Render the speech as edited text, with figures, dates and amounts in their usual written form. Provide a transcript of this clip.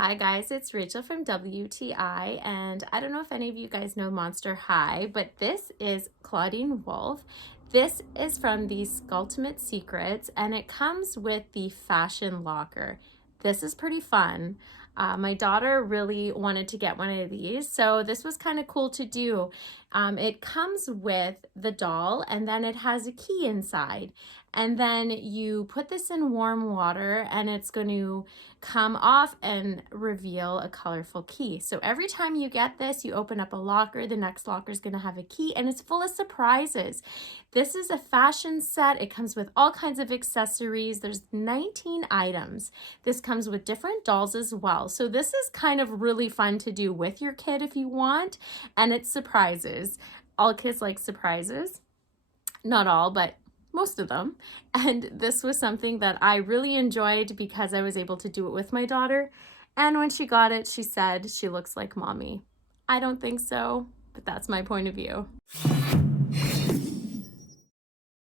Hi guys, it's Rachel from WTI, and I don't know if any of you guys know Monster High, but this is Clawdeen Wolf. This is from the Skulltimate Secrets, and it comes with the fashion locker. This is pretty fun. My daughter really wanted to get one of these, so this was kind of cool to do. It comes with the doll, and then it has a key inside. And then you put this in warm water and it's going to come off and reveal a colorful key. So every time you get this, you open up a locker, the next locker is going to have a key, and it's full of surprises. This is a fashion set. It comes with all kinds of accessories. There's 19 items. This comes with different dolls as well. So this is kind of really fun to do with your kid if you want, and it's surprises. All kids like surprises. Not all, but most of them. And this was something that I really enjoyed because I was able to do it with my daughter. And when she got it, she said she looks like mommy. I don't think so, but that's my point of view.